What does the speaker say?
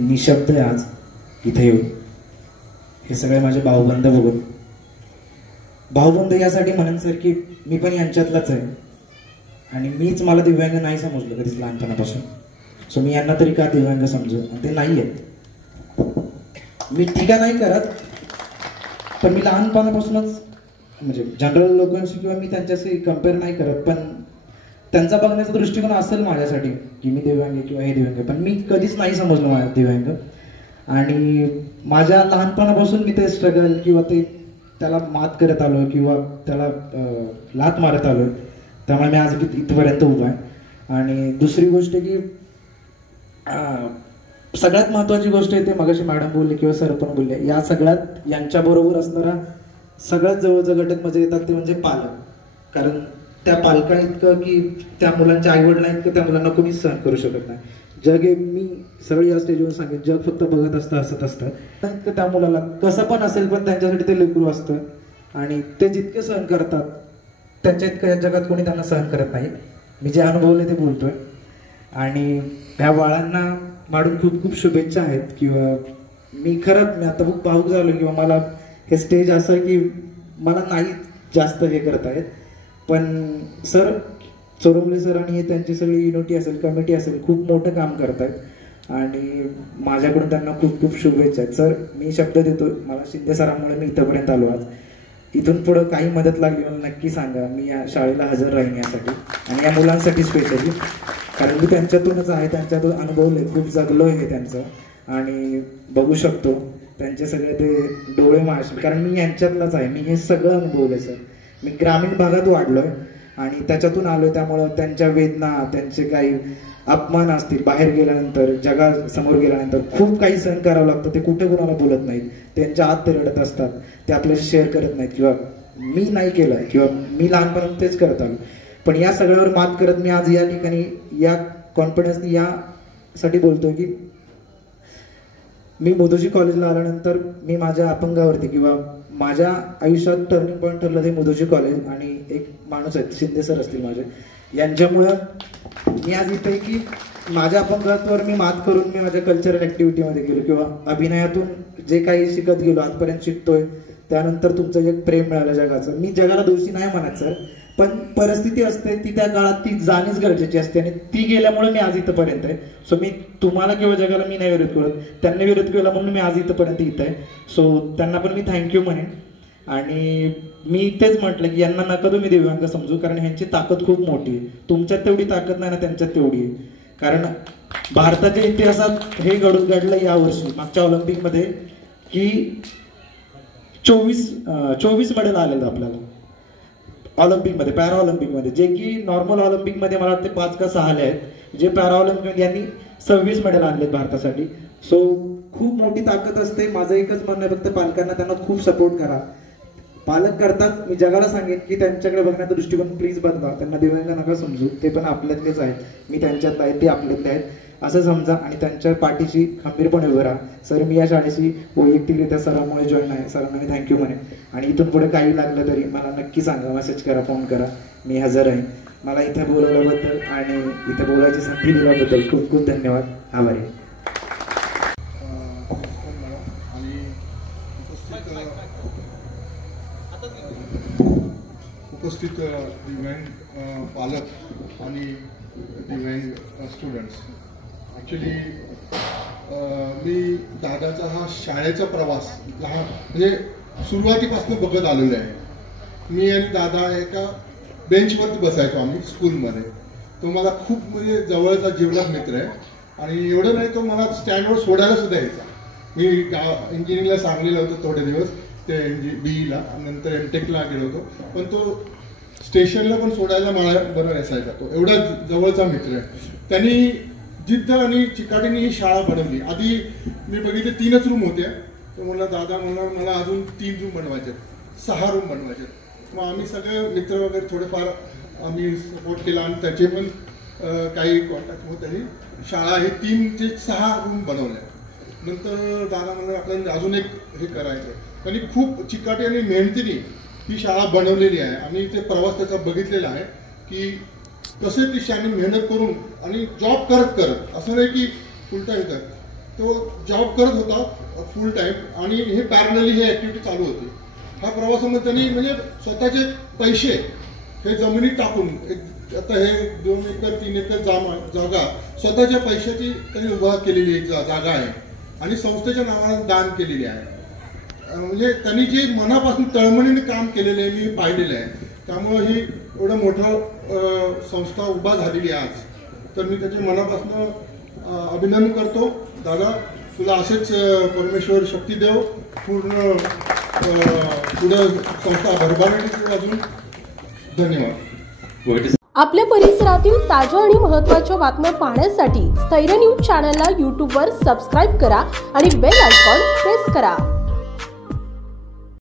निशब्द आहे आज इथे येऊन. हे सगळे माझे भाऊबंद बघून. भाऊबंद यासाठी म्हणेन सर की मी पण यांच्यातलाच आहे आणि मीच मला दिव्यांग नाही समजलं कधीच लहानपणापासून. सो मी यांना तरी का दिव्यांग समजू, ते नाही आहेत. मी टीका नाही करत, पण मी लहानपणापासूनच म्हणजे जनरल लोकांशी किंवा मी त्यांच्याशी कम्पेअर नाही करत, पण त्यांचा बघण्याचा दृष्टिकोन असेल माझ्यासाठी की मी दिव्यांग किंवा हे दिव्यांग, पण मी कधीच नाही समजलो माझ्या दिव्यांग. आणि माझ्या लहानपणापासून मी ते स्ट्रगल किंवा ते त्याला मात करत आलो किंवा त्याला लात मारत आलो, त्यामुळे मी आज इथपर्यंत उभा आहे. आणि दुसरी गोष्ट की सगळ्यात महत्त्वाची गोष्ट आहे ते मगाशी मॅडम बोलले किंवा सर पण बोलले, या सगळ्यात यांच्याबरोबर असणारा सगळ्यात जवळचा घटक म्हणजे येतात ते म्हणजे पालक. कारण त्या पालका इतकं की त्या मुलांच्या आईवडिलां इतकं त्या मुलांना कोणीच सहन करू शकत नाही. जग हे मी सगळी या स्टेजवर सांगेन, जग फक्त बघत असतं, हसत असतं. त्या मुलाला कसं पण असेल पण त्यांच्यासाठी ते लेकरू असतं आणि ते जितके सहन करतात त्यांच्या इतकं या जगात कोणी त्यांना सहन करत नाही. मी जे अनुभवले ते बोलतोय. आणि ह्या बाळांना माडून खूप खूप शुभेच्छा आहेत. किंवा मी आता खूप भावूक झालो किंवा मला हे स्टेज असं आहे की मला नाही जास्त हे करता येत, पण सर चोरवले सर आणि त्यांची सगळी युनिटी असेल, कमिटी असेल, खूप मोठं काम करतायत आणि माझ्याकडून त्यांना खूप खूप शुभेच्छा आहेत. सर मी शब्द देतो, मला शिंदे सरांमुळे मी इथंपर्यंत आलो आज. इथून पुढं काही मदत लागली मला नक्की सांगा, मी या शाळेला हजर राहीन यासाठी आणि या मुलांसाठी स्पेशली, कारण मी त्यांच्यातूनच आहे, त्यांच्यातून अनुभवले, खूप जगलोय हे त्यांचं आणि बघू शकतो त्यांचे सगळे ते डोळे मारशील, कारण मी यांच्यातलाच आहे. मी हे सगळं अनुभवलंय सर. मी ग्रामीण भागात वाढलोय आणि त्याच्यातून आलोय, त्यामुळं त्यांच्या वेदना, त्यांचे काही अपमान असतील, बाहेर गेल्यानंतर जगासमोर गेल्यानंतर खूप काही सहन करावं लागतं. ते कुठे कुणाला बोलत नाहीत, त्यांच्या आत ते रडत असतात, ते आपल्याशी शेअर करत नाहीत किंवा मी नाही केलं किंवा मी लहानपणात तेच करत आलो. पण या सगळ्यावर मात करत मी आज या ठिकाणी या कॉन्फिडन्सनी यासाठी बोलतोय की मी मुदोजी कॉलेजला आल्यानंतर मी माझ्या अपंगावरती किंवा माझ्या आयुष्यात टर्निंग पॉईंट ठरलं ते मुदोजी कॉलेज आणि एक माणूस आहेत शिंदे सर असतील माझे, यांच्यामुळं मी आज इथे की माझ्या अपंगात्वावर मी मात करून मी माझ्या कल्चरल ॲक्टिव्हिटीमध्ये गेलो किंवा अभिनयातून जे काही शिकत गेलो आजपर्यंत शिकतोय. त्यानंतर तुमचं जे प्रेम मिळालं जगाचं, मी जगाला दोषी नाही म्हणत सर, पण परिस्थिती असते ती त्या काळात ती जाणीच गरजेची असते आणि ती गेल्यामुळे मी आज इथंपर्यंत आहे. सो मी तुम्हाला किंवा जगाला मी नाही विरोध करत, त्यांनी विरोध केला म्हणून मी आज इथंपर्यंत इथं आहे. सो त्यांना पण मी थँक्यू म्हणेन. आणि मी तेच म्हटलं की यांना नका तुम्ही दिव्यांग समजू, कारण ह्यांची ताकद खूप मोठी आहे. तुमच्यात तेवढी ताकद नाही ना, त्यांच्यात तेवढी आहे. कारण भारताच्या इतिहासात हे घडलं यावर्षी मागच्या ऑलिम्पिकमध्ये की 24 मेडल आलेलं आपल्याला ऑलिम्पिकमध्ये, पॅरा ऑलिम्पिकमध्ये, जे की नॉर्मल ऑलिम्पिकमध्ये मला वाटते 5 का 6 आले आहेत. जे पॅरा ऑलिम्पिक यांनी 26 मेडल आणलेत भारतासाठी. सो खूप मोठी ताकद असते. माझं एकच म्हणणं आहे फक्त पालकांना त्यांना खूप सपोर्ट करा. पालक करतात, मी जगाला सांगेन की त्यांच्याकडे बघण्याचा दृष्टिकोन प्लीज बदला. त्यांना दिव्यांग नका समजू, ते पण आपल्यातलेच आहेत, मी त्यांच्यातले आहेत, ते आपल्यातले आहेत असं समजा आणि त्यांच्या पाठीशी खंबीरपणे उभं राहा. सर मी या शाळेशी वैयक्तिकरित्या सरांमुळे जॉईन आहे, सरांना मी थँक्यू म्हणेन. आणि इथून पुढे काही लागलं तरी मला नक्की सांगा, मेसेज करा, फोन करा, मी हजर आहे. मला इथे बोलवल्याबद्दल आणि इथे बोलायची संधी दिल्याबद्दल खूप खूप धन्यवाद, आभारी. उपस्थित दिव्यांग पालक आणि दिव्यांग स्टुडंट्स, ॲक्च्युली मी दादाचा हा शाळेचा प्रवास लहान म्हणजे सुरुवातीपासून बघत आलेलो आहे. मी आणि दादा एका बेंचवरती बसायचो आम्ही स्कूलमध्ये. तो मला खूप म्हणजे जवळचा जीवलग मित्र आहे आणि एवढं नाही तो मला स्टँडवर सोडायला सुद्धा यायचा. मी इंजिनिअरिंगला सांगलीला होतो थोडे दिवस, ते BEला, नंतर MTechला गेलो होतो, पण तो स्टेशनला पण सोडायला मला बरोबर असायचा. तो एवढा जवळचा मित्र आहे. त्यांनी जिद्द आणि चिकाटीने ही शाळा बनवली. आधी मी बघितले 3च रूम होत्या, तो म्हणला दादा म्हणला मला अजून 3 रूम बनवायचे, 6 रूम बनवायचे. मग आम्ही सगळे मित्र वगैरे थोडेफार आम्ही सपोर्ट केला आणि त्याचे पण काही कॉन्टॅक्ट होत त्यांनी शाळा हे 3 ते 6 रूम बनवल्या. नंतर दादा म्हणला आपल्याला अजून एक हे करायचं. त्यांनी खूप चिकाटी आणि मेहनतीने ही शाळा बनवलेली आहे आणि ते प्रवास त्याचा बघितलेला आहे की कसे ती शाळेने मेहनत करून आणि जॉब करत असं नाही की उलटा येतात. तो जॉब करत होता फुल टाईम आणि हे पॅरलली हे ॲक्टिव्हिटी चालू होती. ह्या प्रवासामध्ये त्यांनी म्हणजे स्वतःचे पैसे हे जमिनीत टाकून आता हे 2 एकर 3 एकर जागा स्वतःच्या पैशाची त्यांनी उभा केलेली एक जागा आहे आणि संस्थेच्या नावाने दान केलेली आहे. म्हणजे त्यांनी जे मनापासून तळमळीने काम केलेलं आहे मी पाहिलेलं आहे. त्यामुळे ही एवढं मोठं संस्था उभा झालेली आहे आज. तर मी त्याच्या मनापासून अभिनंदन करतो. दादा तुला असेच परमेश्वर शक्ती देव, पूर्ण पुढं संस्था भरभराटीत अजून. धन्यवाद. आपल्या परिसरातील ताज्या आणि महत्त्वाच्या बातम्या पाहण्यासाठी स्थैर्य न्यूज चॅनलला यूट्यूबवर सबस्क्राईब करा आणि बेल आयकॉन प्रेस करा.